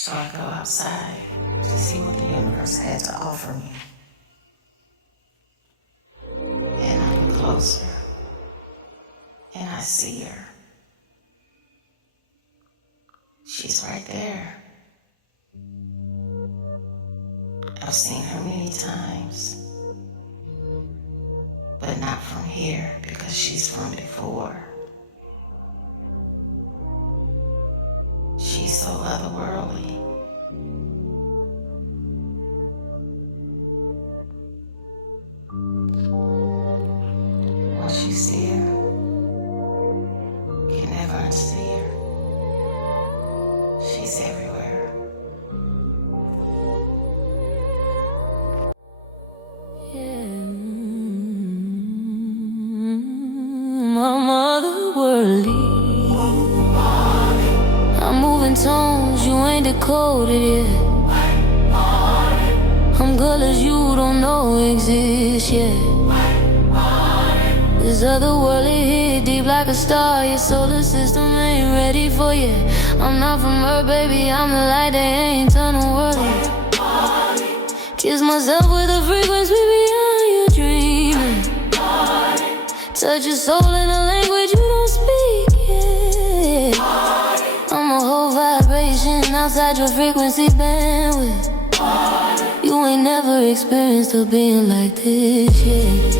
So I go outside to see what the universe had to offer me. And I get closer, and I see her. She's right there. I've seen her many times, but not from here because she's from before. She's so otherworldly. Once you see her, you can never unsee her. She's everywhere. I'm otherworldly. I'm moving tones you ain't decoded yet. I'm colors you don't know exist yet. This otherworldly hit deep like a star. Your solar system ain't ready for you. I'm not from Earth, baby, I'm the light that ain't tunnel worthy. Kiss myself with a frequency beyond your dreaming. Touch your soul in a language you don't speak yet. I'm a whole vibration outside your frequency bandwidth. You ain't never experienced a being like this yet.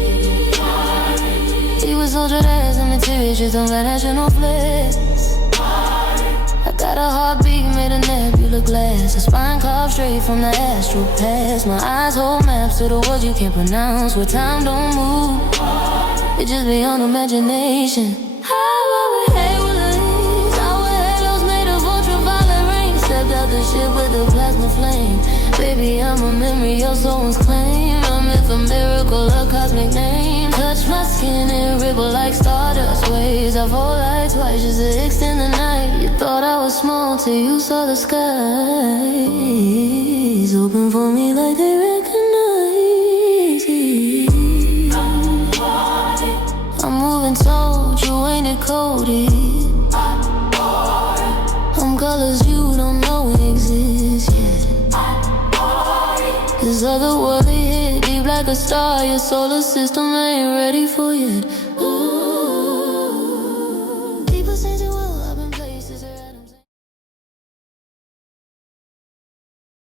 You a soldier that some material shit on that national flex. I got a heartbeat made of nebula glass, a spine carved straight from the astral past. My eyes hold maps to the words you can't pronounce, where time don't move. It's just beyond imagination. How our halos, our halos made of ultraviolet rain. Stepped out the ship with a plasma flame. Baby, I'm a memory your soul's claim. A myth, a miracle, a cosmic name. Touch my skin and ripple like stardust waves. I fall like twice just to extend the night. You thought I was small till you saw the skies open for me like they recognize it. I'm moving told you ain't decoded. I'm colors you don't know exist yet. This otherworldly hit deep like a star. Your solar system ain't ready for yet.